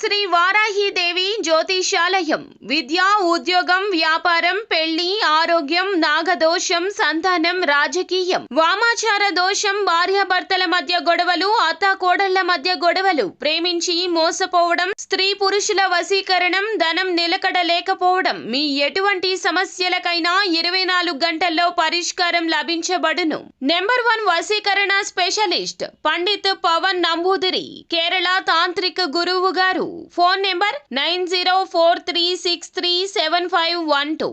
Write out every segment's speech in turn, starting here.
శ్రీ వారాహిదేవి జ్యోతిషాలయం విద్య, ఉద్యోగం, వ్యాపారం, పెళ్లి, ఆరోగ్యం, నాగదోషం, సంతానం, రాజకీయం, వామాచార దోషం, భార్యాభర్తల మధ్య గొడవలు, అత్తాకోడళ్ల మధ్య గొడవలు, ప్రేమించి మోసపోవడం, స్త్రీ పురుషుల వశీకరణం, ధనం నిలకడ లేకపోవడం, మీ ఎటువంటి సమస్యలకైనా 24 గంటల్లో పరిష్కారం లభించబడును. నెంబర్ 1 వశీకరణ స్పెషలిస్ట్ పండిత్ పవన్ నంబూదిరి, కేరళ తాంత్రిక గురువు గారు. Phone number 9043637512.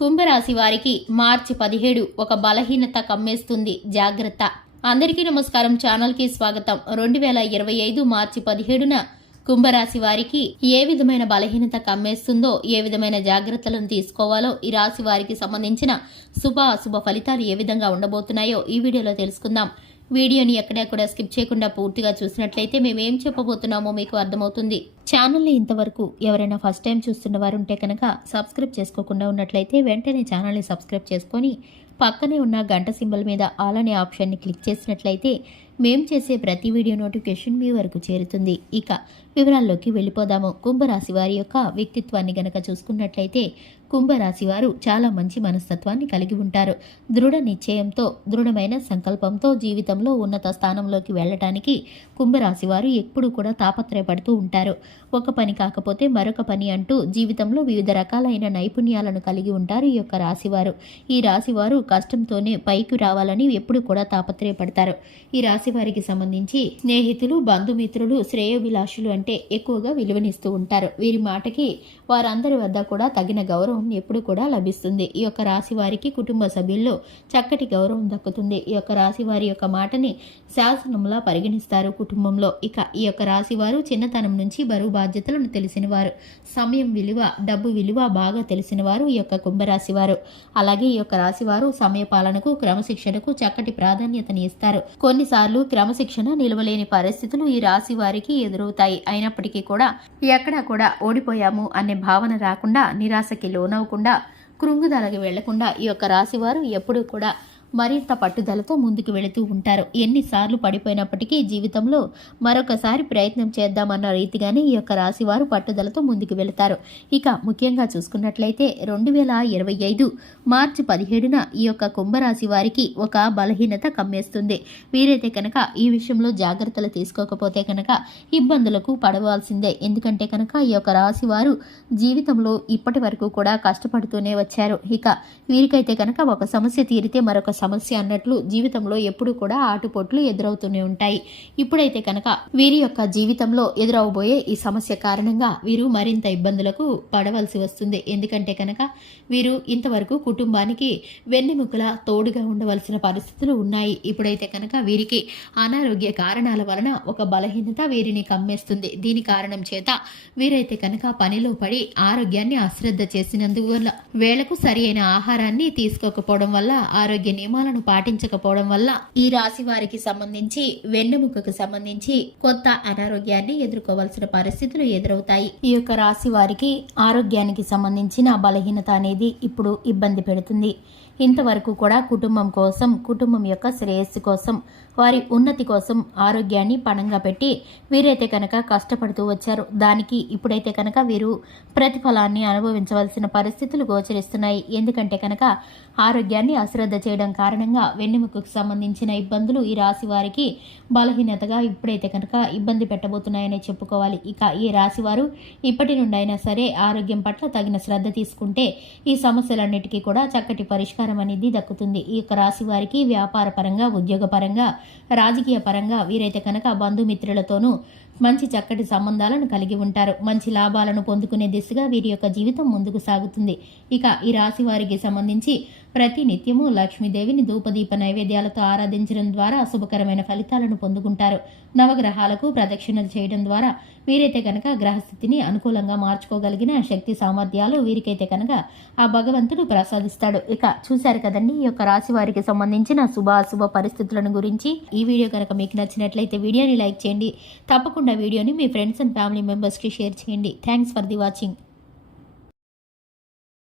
కుంభరాశి వారికి మార్చి 17 ఒక బలహీనత కమ్మేస్తుంది, జాగ్రత్త. అందరికీ నమస్కారం, ఛానల్కి స్వాగతం. 2025 మార్చి 17న కుంభరాశి వారికి ఏ విధమైన బలహీనత కమ్మేస్తుందో, ఏ విధమైన జాగ్రత్తలను తీసుకోవాలో, ఈ రాశి వారికి సంబంధించిన శుభ అశుభ ఫలితాలు ఏ విధంగా ఉండబోతున్నాయో ఈ వీడియోలో తెలుసుకుందాం. వీడియోని ఎక్కడా కూడా స్కిప్ చేయకుండా పూర్తిగా చూసినట్లయితే మేమేం చెప్పబోతున్నామో మీకు అర్థమవుతుంది. ఛానల్ని ఇంతవరకు ఎవరైనా ఫస్ట్ టైం చూస్తున్న వారు ఉంటే కనుక సబ్స్క్రైబ్ చేసుకోకుండా ఉన్నట్లయితే వెంటనే ఛానల్ని సబ్స్క్రైబ్ చేసుకొని పక్కనే ఉన్న గంట సింబల్ మీద ఆల్ అనే ఆప్షన్ని క్లిక్ చేసినట్లయితే మేము చేసే ప్రతి వీడియో నోటిఫికేషన్ మీ వరకు చేరుతుంది. ఇక వివరాల్లోకి వెళ్ళిపోదాము. కుంభరాశి వారి యొక్క వ్యక్తిత్వాన్ని గనక చూసుకున్నట్లయితే కుంభరాశి వారు చాలా మంచి మనస్తత్వాన్ని కలిగి ఉంటారు. దృఢ నిశ్చయంతో, దృఢమైన సంకల్పంతో జీవితంలో ఉన్నత స్థానంలోకి వెళ్ళటానికి కుంభరాశి వారు ఎప్పుడూ కూడా తాపత్రయపడుతూ ఉంటారు. ఒక పని కాకపోతే మరొక పని అంటూ జీవితంలో వివిధ రకాలైన నైపుణ్యాలను కలిగి ఉంటారు ఈ యొక్క రాశివారు. ఈ రాశివారు కష్టంతోనే పైకి రావాలని ఎప్పుడు కూడా తాపత్రయపడతారు. ఈ రాశి వారికి సంబంధించి స్నేహితులు, బంధుమిత్రులు, శ్రేయోభిలాషులు అంటే ఎక్కువగా విలువనిస్తూ ఉంటారు. వీరి మాటకి వారందరి వద్ద కూడా తగిన గౌరవం ఎప్పుడు కూడా లభిస్తుంది. ఈ యొక్క రాశి వారికి కుటుంబ సభ్యుల్లో చక్కటి గౌరవం దక్కుతుంది. ఈ యొక్క రాశి వారి యొక్క మాటని శాసనంలా పరిగణిస్తారు కుటుంబంలో. ఇక ఈ యొక్క రాశి వారు చిన్నతనం నుంచి బరువు బాధ్యతలను తెలిసిన వారు, సమయం విలువ, డబ్బు విలువ బాగా తెలిసిన వారు ఈ యొక్క కుంభరాశి వారు. అలాగే ఈ యొక్క రాశి వారు సమయ పాలనకు, క్రమశిక్షణకు చక్కటి ప్రాధాన్యతని ఇస్తారు. కొన్నిసార్లు క్రమశిక్షణ నిలవలేని పరిస్థితులు ఈ రాశి వారికి ఎదురవుతాయి. అయినప్పటికీ కూడా ఎక్కడా కూడా ఓడిపోయాము అనే భావన రాకుండా, నిరాశకి లోనవ్వకుండా, కృంగుదలకి వెళ్లకుండా ఈ యొక్క రాశి వారు ఎప్పుడూ కూడా మరింత పట్టుదలతో ముందుకు వెళుతూ ఉంటారు. ఎన్నిసార్లు పడిపోయినప్పటికీ జీవితంలో మరొకసారి ప్రయత్నం చేద్దామన్న రీతిగానే ఈ యొక్క రాశి వారు పట్టుదలతో ముందుకు వెళతారు. ఇక ముఖ్యంగా చూసుకున్నట్లయితే 2025 మార్చి 17న ఈ యొక్క కుంభరాశి వారికి ఒక బలహీనత కమ్మేస్తుంది. వీరైతే కనుక ఈ విషయంలో జాగ్రత్తలు తీసుకోకపోతే కనుక ఇబ్బందులకు పడవలసిందే. ఎందుకంటే కనుక ఈ యొక్క రాశి వారు జీవితంలో ఇప్పటి వరకు కూడా కష్టపడుతూనే వచ్చారు. ఇక వీరికైతే కనుక ఒక సమస్య తీరితే మరొక సమస్య అన్నట్లు జీవితంలో ఎప్పుడు కూడా ఆటుపోట్లు ఎదురవుతూనే ఉంటాయి. ఇప్పుడైతే కనుక వీరి యొక్క జీవితంలో ఎదురవబోయే ఈ సమస్య కారణంగా వీరు మరింత ఇబ్బందులకు పడవలసి వస్తుంది. ఎందుకంటే కనుక వీరు ఇంతవరకు కుటుంబానికి వెన్నెముకలా తోడుగా ఉండవలసిన పరిస్థితులు ఉన్నాయి. ఇప్పుడైతే కనుక వీరికి అనారోగ్య కారణాల వలన ఒక బలహీనత వీరిని కమ్మేస్తుంది. దీని కారణం చేత వీరైతే కనుక పనిలో పడి ఆరోగ్యాన్ని అశ్రద్ధ చేసినందువల్ల, వేళకు సరి అయిన ఆహారాన్ని తీసుకోకపోవడం వల్ల, ఆరోగ్య నియమాలను పాటించకపోవడం వల్ల ఈ రాశి వారికి సంబంధించి వెన్నెముకకు సంబంధించి కొత్త అనారోగ్యాన్ని ఎదుర్కోవాల్సిన పరిస్థితులు ఎదురవుతాయి. ఈ యొక్క రాశి వారికి ఆరోగ్యానికి సంబంధించిన బలహీనత అనేది ఇప్పుడు ఇబ్బంది పెడుతుంది. ఇంతవరకు కూడా కుటుంబం కోసం, కుటుంబం యొక్క శ్రేయస్సు కోసం, వారి ఉన్నతి కోసం ఆరోగ్యాన్ని పణంగా పెట్టి వీరైతే కనుక కష్టపడుతూ వచ్చారు. దానికి ఇప్పుడైతే కనుక వీరు ప్రతిఫలాన్ని అనుభవించవలసిన పరిస్థితులు గోచరిస్తున్నాయి. ఎందుకంటే కనుక ఆరోగ్యాన్ని అశ్రద్ధ చేయడం కారణంగా వెన్నెముకకు సంబంధించిన ఇబ్బందులు ఈ రాశి వారికి బలహీనతగా ఇప్పుడైతే కనుక ఇబ్బంది పెట్టబోతున్నాయని చెప్పుకోవాలి. ఇక ఈ రాశి వారు ఇప్పటి నుండి అయినా సరే ఆరోగ్యం పట్ల తగిన శ్రద్ధ తీసుకుంటే ఈ సమస్యలన్నిటికీ కూడా చక్కటి పరిష్కారం అనేది దక్కుతుంది. ఈ యొక్క రాశి వారికి వ్యాపార పరంగా, ఉద్యోగ పరంగా, రాజకీయ పరంగా వీరైతే కనుక బంధుమిత్రులతోనూ మంచి చక్కటి సంబంధాలను కలిగి ఉంటారు. మంచి లాభాలను పొందుకునే దిశగా వీరి యొక్క జీవితం ముందుకు సాగుతుంది. ఇక ఈ రాశి వారికి సంబంధించి ప్రతి నిత్యము లక్ష్మీదేవిని ధూపదీప నైవేద్యాలతో ఆరాధించడం ద్వారా శుభకరమైన ఫలితాలను పొందుకుంటారు. నవగ్రహాలకు ప్రదక్షిణలు చేయడం ద్వారా వీరైతే కనుక గ్రహస్థితిని అనుకూలంగా మార్చుకోగలిగిన శక్తి సామర్థ్యాలు వీరికైతే కనుక ఆ భగవంతుడు ప్రసాదిస్తాడు. ఇక చూశారు కదండి ఈ యొక్క రాశి వారికి సంబంధించిన శుభాశుభ పరిస్థితులను గురించి. ఈ వీడియో కనుక మీకు నచ్చినట్లయితే వీడియోని లైక్ చేయండి. తప్పకుండా వీడియోని మీ ఫ్రెండ్స్ అండ్ ఫ్యామిలీ మెంబర్స్కి షేర్ చేయండి. Thanks for the watching.